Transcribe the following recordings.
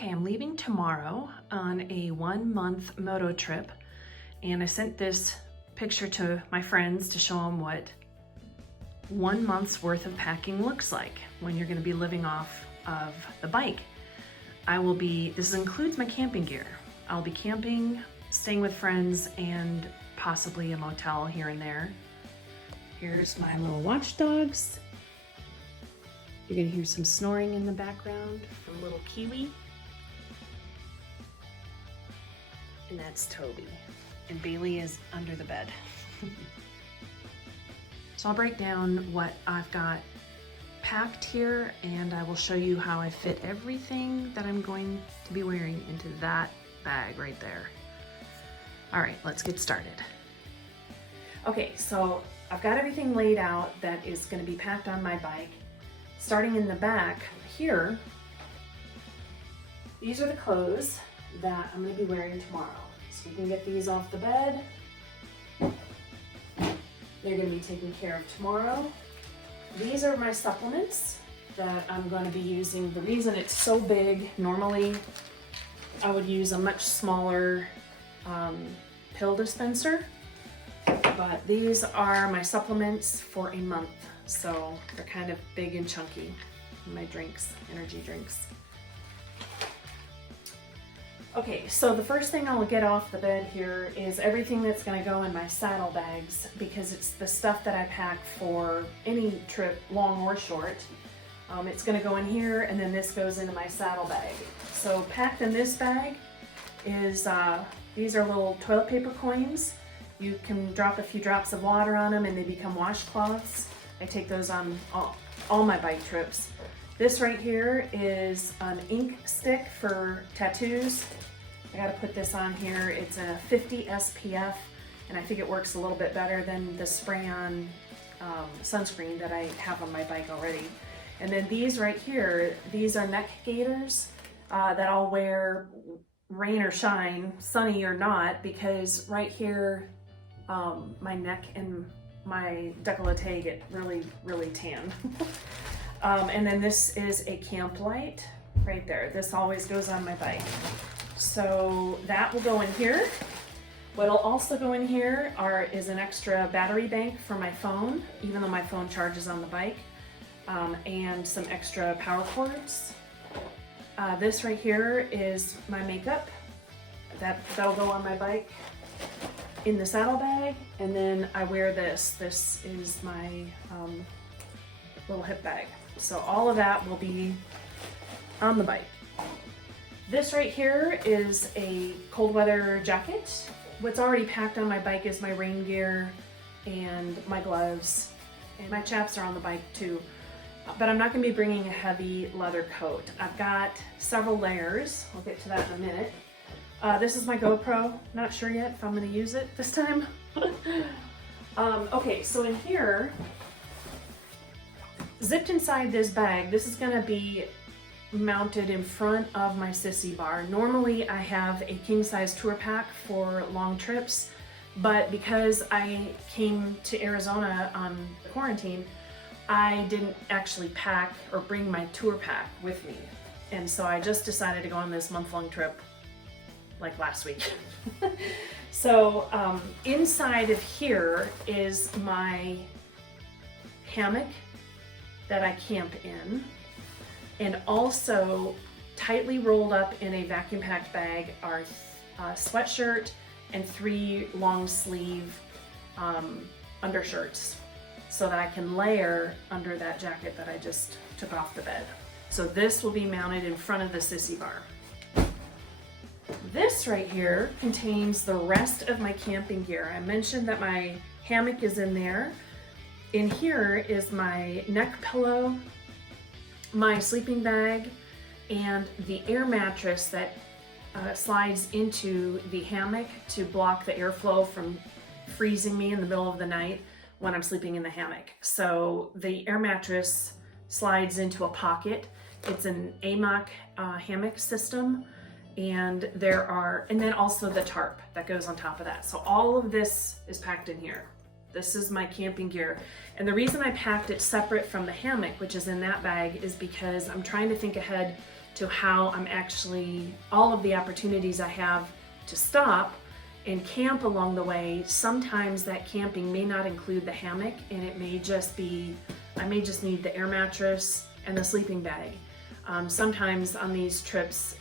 Okay, I'm leaving tomorrow on a 1-month moto trip, and I sent this picture to my friends to show them what 1 month's worth of packing looks like when you're gonna be living off of the bike. This includes my camping gear. I'll be camping, staying with friends, and possibly a motel here and there. Here's my little watchdogs. You're gonna hear some snoring in the background from little Kiwi. And that's Toby. And Bailey is under the bed. So I'll break down what I've got packed here, and I will show you how I fit everything that I'm going to be wearing into that bag right there. All right, let's get started. Okay, so I've got everything laid out that is going to be packed on my bike. Starting in the back here, these are the clothes that I'm going to be wearing tomorrow. So you can get these off the bed. They're going to be taken care of tomorrow. These are my supplements that I'm going to be using. The reason it's so big, normally I would use a much smaller pill dispenser, but these are my supplements for a month. So they're kind of big and chunky. My drinks, energy drinks. Okay, so the first thing I'll get off the bed here is everything that's gonna go in my saddlebags, because it's the stuff that I pack for any trip, long or short. It's gonna go in here, and then this goes into my saddlebag. So packed in this bag is, these are little toilet paper coins. You can drop a few drops of water on them and they become washcloths. I take those on all my bike trips. This right here is an ink stick for tattoos. I gotta put this on here. It's a 50 SPF, and I think it works a little bit better than the spray-on sunscreen that I have on my bike already. And then these right here, these are neck gaiters that I'll wear rain or shine, sunny or not, because right here, my neck and my décolleté get really, really tan. And then this is a camp light right there. This always goes on my bike. So that will go in here. What'll also go in here is an extra battery bank for my phone, even though my phone charges on the bike, and some extra power cords. This right here is my makeup. That'll go on my bike in the saddlebag, and then I wear this. This is my little hip bag. So all of that will be on the bike. This right here is a cold weather jacket. What's already packed on my bike is my rain gear and my gloves, and my chaps are on the bike too. But I'm not gonna be bringing a heavy leather coat. I've got several layers. I'll get to that in a minute. This is my GoPro. Not sure yet if I'm gonna use it this time. Okay, so in here, zipped inside this bag, this is gonna be mounted in front of my sissy bar. Normally I have a king size tour pack for long trips, but because I came to Arizona on quarantine, I didn't actually pack or bring my tour pack with me. And so I just decided to go on this month-long trip like last week. So inside of here is my hammock that I camp in, and also tightly rolled up in a vacuum packed bag are a sweatshirt and 3 long sleeve undershirts, so that I can layer under that jacket that I just took off the bed. So this will be mounted in front of the sissy bar. This right here contains the rest of my camping gear. I mentioned that my hammock is in there. In here is my neck pillow, my sleeping bag, and the air mattress that slides into the hammock to block the airflow from freezing me in the middle of the night when I'm sleeping in the hammock. So the air mattress slides into a pocket. It's an AMOC hammock system. And then also the tarp that goes on top of that. So all of this is packed in here. This is my camping gear. And the reason I packed it separate from the hammock, which is in that bag, is because I'm trying to think ahead to how I'm actually, all of the opportunities I have to stop and camp along the way. Sometimes that camping may not include the hammock, and it may just be, I may just need the air mattress and the sleeping bag. Sometimes on these trips,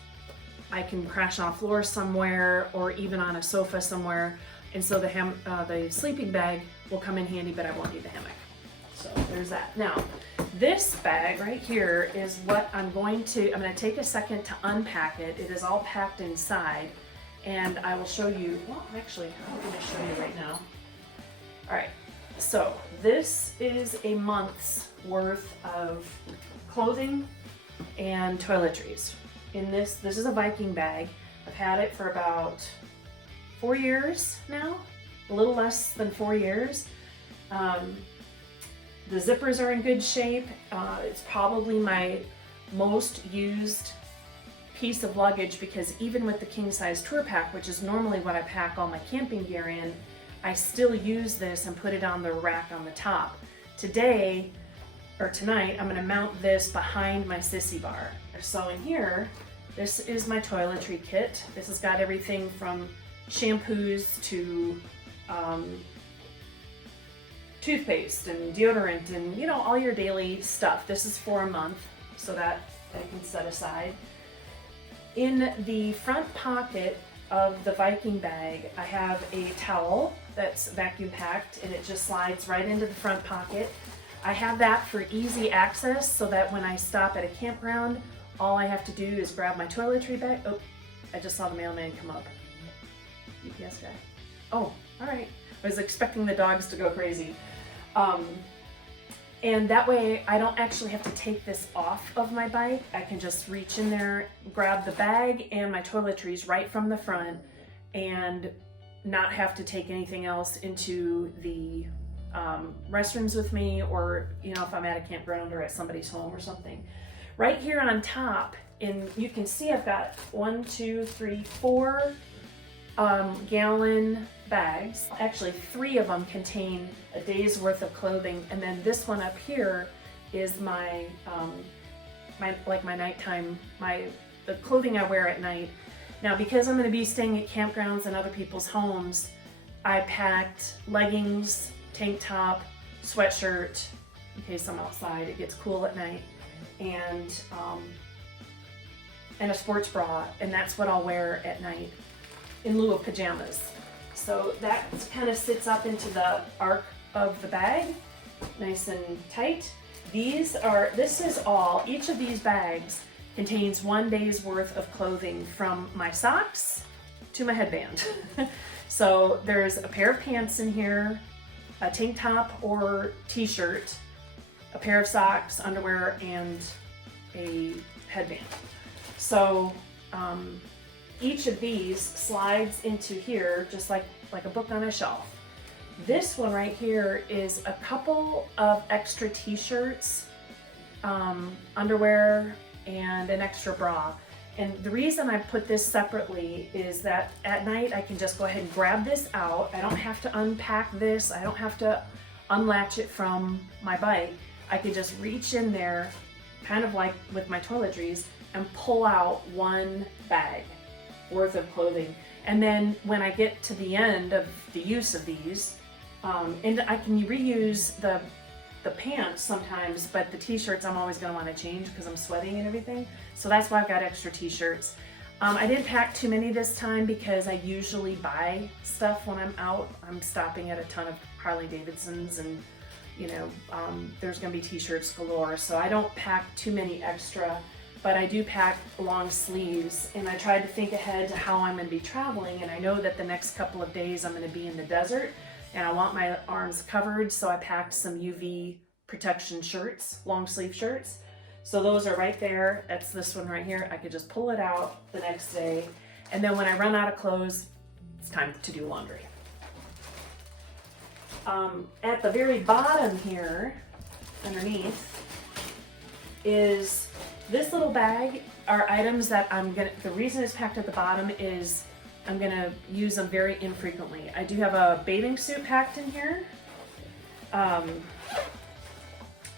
I can crash on a floor somewhere or even on a sofa somewhere, and so the sleeping bag will come in handy, but I won't need the hammock. So there's that. Now, this bag right here is what I'm going to take a second to unpack it. It is all packed inside, and I will show you, well, actually, I'm going to show you right now. All right, so this is a month's worth of clothing and toiletries. In this is a Viking bag. I've had it for about 4 years now, a little less than 4 years. The zippers are in good shape. It's probably my most used piece of luggage, because even with the king size tour pack, which is normally what I pack all my camping gear in, I still use this and put it on the rack on the top. Tonight, I'm gonna mount this behind my sissy bar. So in here, this is my toiletry kit. This has got everything from shampoos to toothpaste and deodorant and, you know, all your daily stuff. This is for a month, so that I can set aside. In the front pocket of the Viking bag, I have a towel that's vacuum packed, and it just slides right into the front pocket. I have that for easy access, so that when I stop at a campground, all I have to do is grab my toiletry bag. Oh, I just saw the mailman come up. UPS guy. Oh, all right. I was expecting the dogs to go crazy. And that way I don't actually have to take this off of my bike. I can just reach in there, grab the bag and my toiletries right from the front, and not have to take anything else into the restrooms with me, or, you know, if I'm at a campground or at somebody's home or something. Right here on top, and you can see I've got 4 gallon bags. Actually, 3 of them contain a day's worth of clothing, and then this one up here is my my nighttime, the clothing I wear at night. Now, because I'm going to be staying at campgrounds and other people's homes, I packed leggings, tank top, sweatshirt in case I'm outside, it gets cool at night, and a sports bra, and that's what I'll wear at night in lieu of pajamas. So that kind of sits up into the arc of the bag, nice and tight. Each of these bags contains 1 day's worth of clothing, from my socks to my headband. So there's a pair of pants in here, a tank top or t-shirt, a pair of socks, underwear, and a headband. So each of these slides into here just like a book on a shelf. This one right here is a couple of extra t-shirts, underwear, and an extra bra. And the reason I put this separately is that at night I can just go ahead and grab this out. I don't have to unpack this. I don't have to unlatch it from my bike. I could just reach in there, kind of like with my toiletries, and pull out 1 bag worth of clothing. And then when I get to the end of the use of these, and I can reuse the pants sometimes, but the t-shirts I'm always going to want to change because I'm sweating and everything. So that's why I've got extra t-shirts. I didn't pack too many this time because I usually buy stuff when I'm out. I'm stopping at a ton of Harley Davidsons, and you know, there's going to be t-shirts galore. So I don't pack too many extra, but I do pack long sleeves, and I tried to think ahead to how I'm going to be traveling, and I know that the next couple of days I'm going to be in the desert, and I want my arms covered, so I packed some UV protection shirts, long sleeve shirts. So those are right there. That's this one right here. I could just pull it out the next day, and then when I run out of clothes, it's time to do laundry. At the very bottom here, underneath, is this little bag. Are items that the reason it's packed at the bottom is I'm gonna use them very infrequently. I do have a bathing suit packed in here,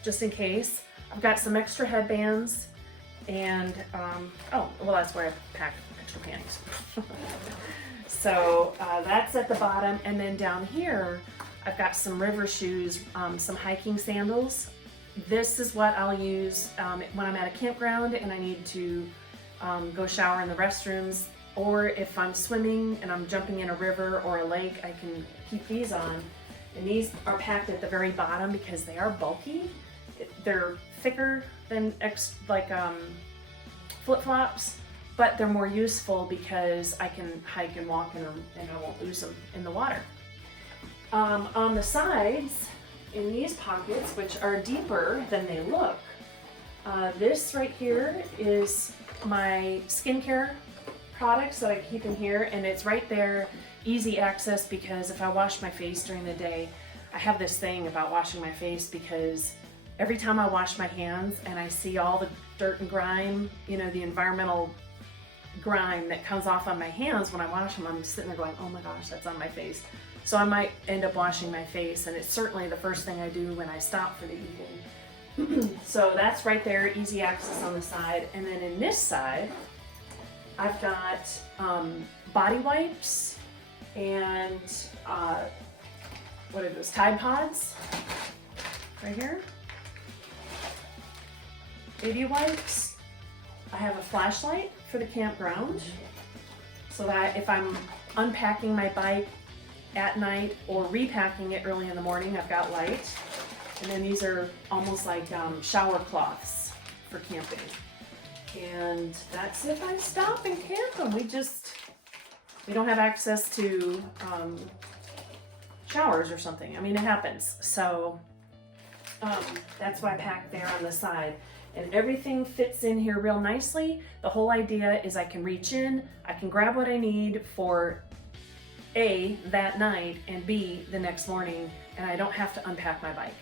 just in case. I've got some extra headbands, And, oh, well, that's where I pack extra panties. So that's at the bottom. And then down here, I've got some river shoes, some hiking sandals. This is what I'll use when I'm at a campground and I need to go shower in the restrooms, or if I'm swimming and I'm jumping in a river or a lake, I can keep these on. And these are packed at the very bottom because they are bulky. They're thicker than flip-flops, but they're more useful because I can hike and walk in them and I won't lose them in the water. On the sides, in these pockets, which are deeper than they look, this right here is my skincare products that I keep in here, and it's right there, easy access, because if I wash my face during the day, I have this thing about washing my face because every time I wash my hands and I see all the dirt and grime, you know, the environmental grime that comes off on my hands when I wash them, I'm sitting there going, oh my gosh, that's on my face. So I might end up washing my face, and it's certainly the first thing I do when I stop for the evening. So that's right there, easy access on the side. And then in this side, I've got body wipes and what are those, Tide Pods right here. Baby wipes. I have a flashlight for the campground so that if I'm unpacking my bike at night or repacking it early in the morning, I've got light. And then these are almost like shower cloths for camping. And that's if I stop and camp, and we don't have access to showers or something. I mean, it happens. So that's why I pack there on the side. And everything fits in here real nicely. The whole idea is I can reach in, I can grab what I need for A, that night, and B, the next morning, and I don't have to unpack my bike.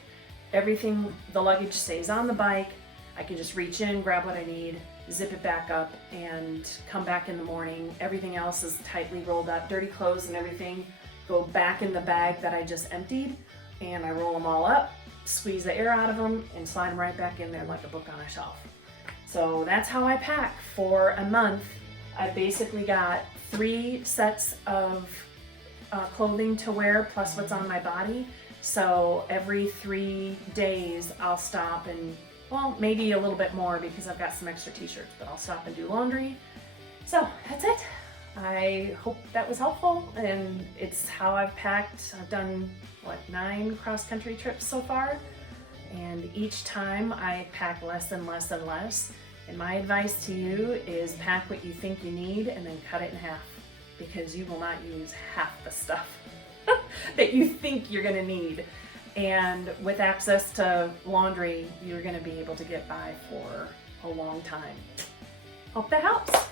Everything, the luggage stays on the bike. I can just reach in, grab what I need, zip it back up, and come back in the morning. Everything else is tightly rolled up. Dirty clothes and everything go back in the bag that I just emptied, and I roll them all up, squeeze the air out of them, and slide them right back in there like a book on a shelf. So that's how I pack for a month. I basically got 3 sets of clothing to wear plus what's on my body. So every 3 days I'll stop and, well, maybe a little bit more because I've got some extra t-shirts, but I'll stop and do laundry. So that's it. I hope that was helpful, and it's how I've packed. I've done, 9 cross-country trips so far, and each time I pack less and less and less. And my advice to you is pack what you think you need and then cut it in half, because you will not use half the stuff that you think you're gonna need. And with access to laundry, you're gonna be able to get by for a long time. Hope that helps.